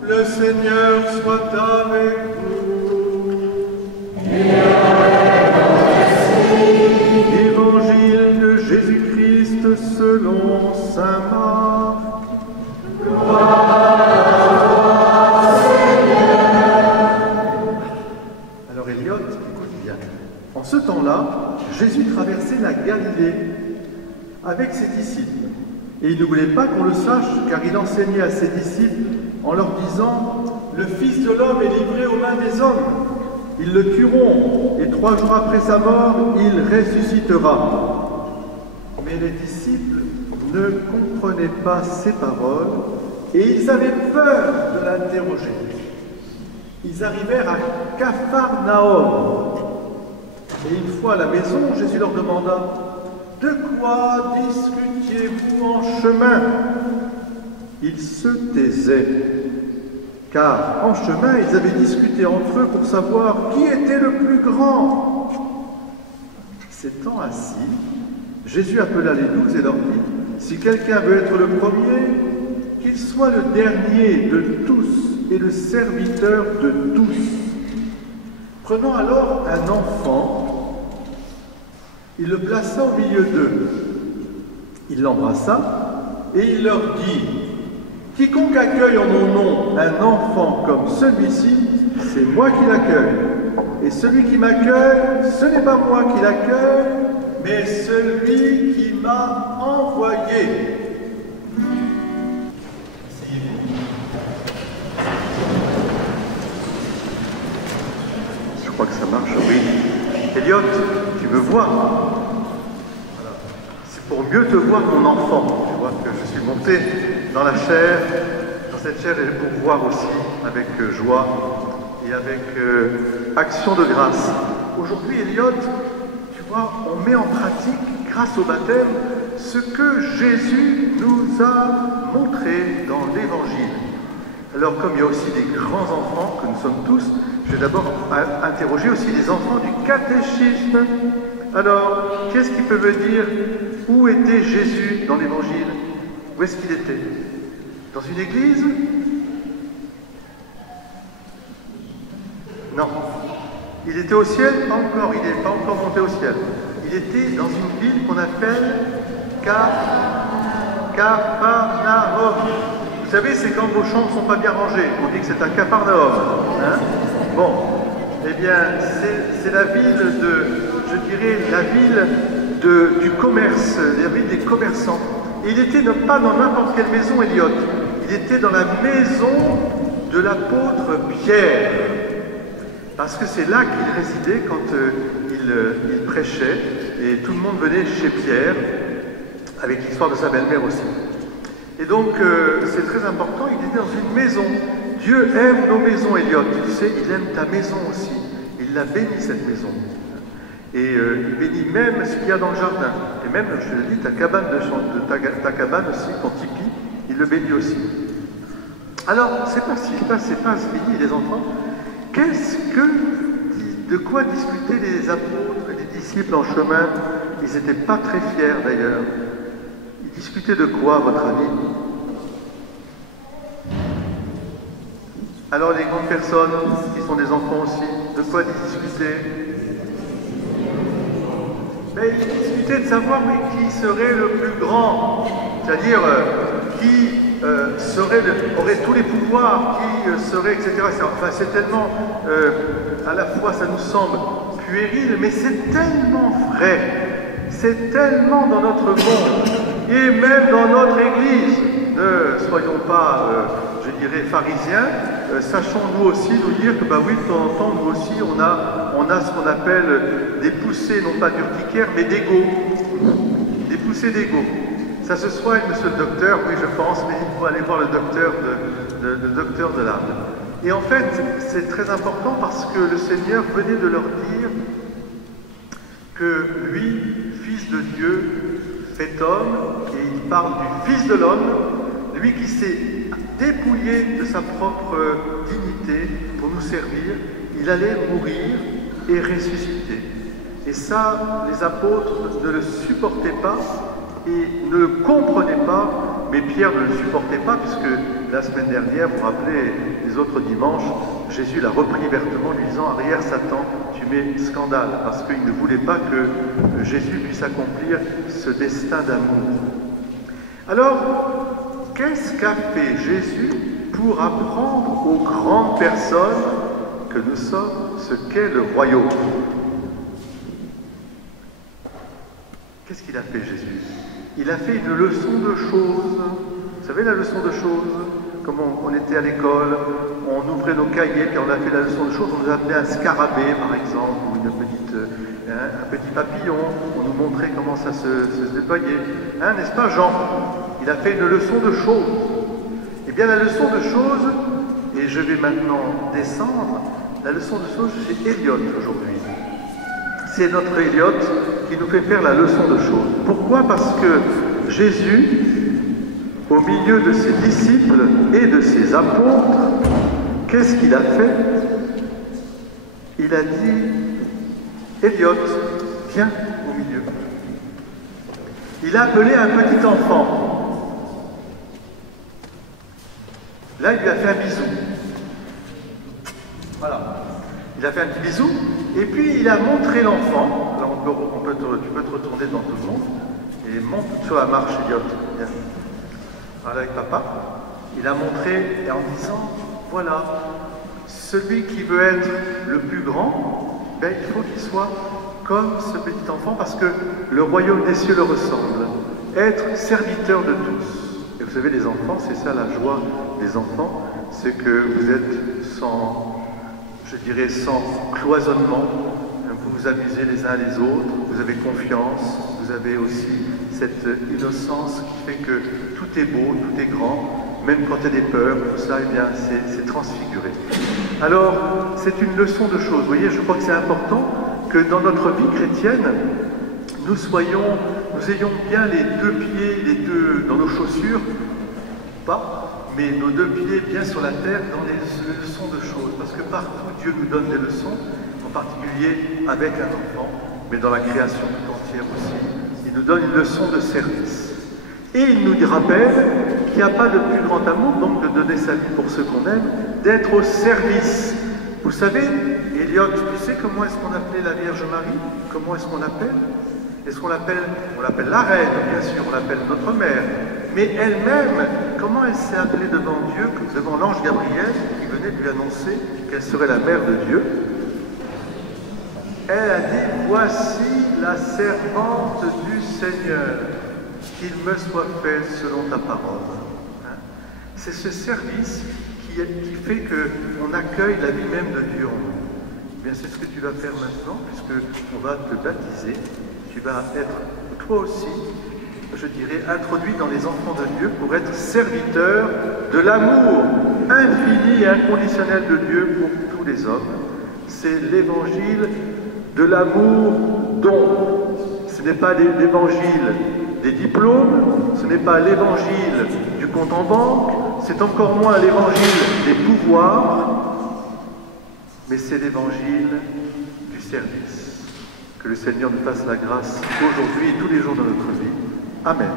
Le Seigneur soit avec vous. Évangile de Jésus-Christ selon saint Marc. Alors Eliot, écoute bien. En ce temps-là, Jésus traversait la Galilée avec ses disciples. Et il ne voulait pas qu'on le sache, car il enseignait à ses disciples en leur disant « Le Fils de l'homme est livré aux mains des hommes. Ils le tueront, et 3 jours après sa mort, il ressuscitera. » Mais les disciples ne comprenaient pas ces paroles, et ils avaient peur de l'interroger. Ils arrivèrent à Capharnaüm. Et une fois à la maison, Jésus leur demanda « De quoi discutiez-vous en chemin ?» Ils se taisaient, car en chemin, ils avaient discuté entre eux pour savoir qui était le plus grand. S'étant assis, Jésus appela les 12 et leur dit « Si quelqu'un veut être le premier, qu'il soit le dernier de tous et le serviteur de tous. » Prenant alors un enfant, il le plaça au milieu d'eux. Il l'embrassa et il leur dit « Quiconque accueille en mon nom un enfant comme celui-ci, c'est moi qui l'accueille. Et celui qui m'accueille, ce n'est pas moi qui l'accueille, mais celui qui m'a envoyé. » Je crois que ça marche, oui. Eliot, tu me vois? Voilà. C'est pour mieux te voir, mon enfant. Tu vois que je suis monté dans la chair, dans cette chair, et pour voir aussi avec joie et avec action de grâce. Aujourd'hui, Eliot, tu vois, on met en pratique, grâce au baptême, ce que Jésus nous a montré dans l'Évangile. Alors, comme il y a aussi des grands enfants, que nous sommes tous, je vais d'abord interroger aussi les enfants du catéchisme. Alors, qu'est-ce qui peut me dire où était Jésus dans l'Évangile? Où est-ce qu'il était? Dans une église? Non. Il était au ciel? Pas encore, il n'est pas encore monté au ciel. Il était dans une ville qu'on appelle Capharnaüm. Vous savez, c'est quand vos chambres ne sont pas bien rangées. On dit que c'est un Capharnaüm. Hein? Bon, eh bien, c'est la ville de, je dirais, la ville du commerce, la ville des commerçants. Et il était pas dans n'importe quelle maison, Eliot. Il était dans la maison de l'apôtre Pierre. Parce que c'est là qu'il résidait quand il prêchait. Et tout le monde venait chez Pierre, avec l'histoire de sa belle-mère aussi. Et donc, c'est très important, il était dans une maison. Dieu aime nos maisons, Eliot. Tu sais, il aime ta maison aussi. Il l'a béni, cette maison. Et il bénit même ce qu'il y a dans le jardin. Et même, je te dis, ta cabane ta cabane aussi, ton tipi, il le bénit aussi. Alors, c'est pas fini, les enfants. De quoi discutaient les apôtres et les disciples en chemin? Ils n'étaient pas très fiers, d'ailleurs. Ils discutaient de quoi, à votre avis? Alors, les grandes personnes, qui sont des enfants aussi, de quoi ils discutaient? Mais ils discutaient de savoir qui serait le plus grand, c'est-à-dire qui aurait tous les pouvoirs, qui serait, etc. Enfin, c'est tellement, à la fois ça nous semble puéril, mais c'est tellement vrai, c'est tellement dans notre monde, et même dans notre Église. Ne soyons pas, je dirais, pharisiens, sachons nous aussi nous dire que, bah oui, de temps en temps, nous aussi, on a ce qu'on appelle des poussées, non pas d'urticaire, mais d'ego. Des poussées d'ego. Ça se soigne, monsieur le docteur, oui, je pense, mais il faut aller voir le docteur de l'âme. Et en fait, c'est très important parce que le Seigneur venait de leur dire que lui, Fils de Dieu, fait homme, et il parle du Fils de l'homme, lui qui s'est dépouillé de sa propre dignité pour nous servir, il allait mourir et ressusciter. Et ça, les apôtres ne le supportaient pas et ne le comprenaient pas, mais Pierre ne le supportait pas, puisque la semaine dernière, vous vous rappelez, les autres dimanches, Jésus l'a repris vertement, lui disant « Arrière, Satan, tu mets scandale », parce qu'il ne voulait pas que Jésus puisse accomplir ce destin d'amour. Alors, qu'est-ce qu'a fait Jésus pour apprendre aux grandes personnes que nous sommes ce qu'est le royaume? Qu'est-ce qu'il a fait, Jésus? Il a fait une leçon de choses. Vous savez la leçon de choses? Comme on était à l'école, on ouvrait nos cahiers, puis on a fait la leçon de choses, on nous appelait un scarabée, par exemple, ou un petit papillon, on nous montrait comment ça se déployait. Hein, n'est-ce pas, Jean? Il a fait une leçon de choses. Eh bien, la leçon de choses, et je vais maintenant descendre, la leçon de choses, c'est Elliot aujourd'hui. C'est notre Elliot qui nous fait faire la leçon de choses. Pourquoi? Parce que Jésus, au milieu de ses disciples et de ses apôtres, qu'est-ce qu'il a fait? Il a dit, Elliot, viens au milieu. Il a appelé un petit enfant. Là, il lui a fait un bisou. Voilà. Il a fait un petit bisou, et puis il a montré l'enfant. Là, tu peux te retourner devant tout le monde, et monte sur la marche, Elliot. Viens. Voilà, avec papa. Il a montré, en disant, voilà, celui qui veut être le plus grand, ben, il faut qu'il soit comme ce petit enfant, parce que le royaume des cieux le ressemble. Être serviteur de tous. Et vous savez, les enfants, c'est ça la joie des enfants, c'est que vous êtes sans, je dirais, sans cloisonnement. Vous vous amusez les uns les autres, vous avez confiance, vous avez aussi cette innocence qui fait que tout est beau, tout est grand, même quand il y a des peurs, tout ça, eh bien, c'est transfiguré. Alors, c'est une leçon de choses. Vous voyez, je crois que c'est important que dans notre vie chrétienne, nous ayons bien les deux pieds, dans nos chaussures, pas, mais nos deux pieds bien sur la terre dans les leçons de choses. Parce que partout, Dieu nous donne des leçons, en particulier avec un enfant, mais dans la création tout entière aussi. Il nous donne une leçon de service. Et il nous rappelle qu'il n'y a pas de plus grand amour, donc de donner sa vie pour ceux qu'on aime, d'être au service. Vous savez, Elliot, tu sais comment est-ce qu'on appelait la Vierge Marie? Comment est-ce qu'on l'appelle? Est-ce qu'on l'appelle? On l'appelle la Reine, bien sûr, on l'appelle notre Mère. Mais elle-même, comment elle s'est appelée devant Dieu, devant l'ange Gabriel, qui venait lui annoncer qu'elle serait la mère de Dieu? Elle a dit, voici la servante du Seigneur, qu'il me soit fait selon ta parole. C'est ce service qui fait qu'on accueille la vie même de Dieu en nous. Eh bien, c'est ce que tu vas faire maintenant, puisqu'on va te baptiser. Tu vas être, toi aussi, je dirais, introduit dans les enfants de Dieu pour être serviteur de l'amour infini et inconditionnel de Dieu pour tous les hommes. C'est l'évangile de l'amour don. Ce n'est pas l'évangile des diplômes, ce n'est pas l'évangile du compte en banque, c'est encore moins l'évangile des pouvoirs, mais c'est l'évangile du service. Que le Seigneur nous fasse la grâce aujourd'hui et tous les jours de notre vie. Amen.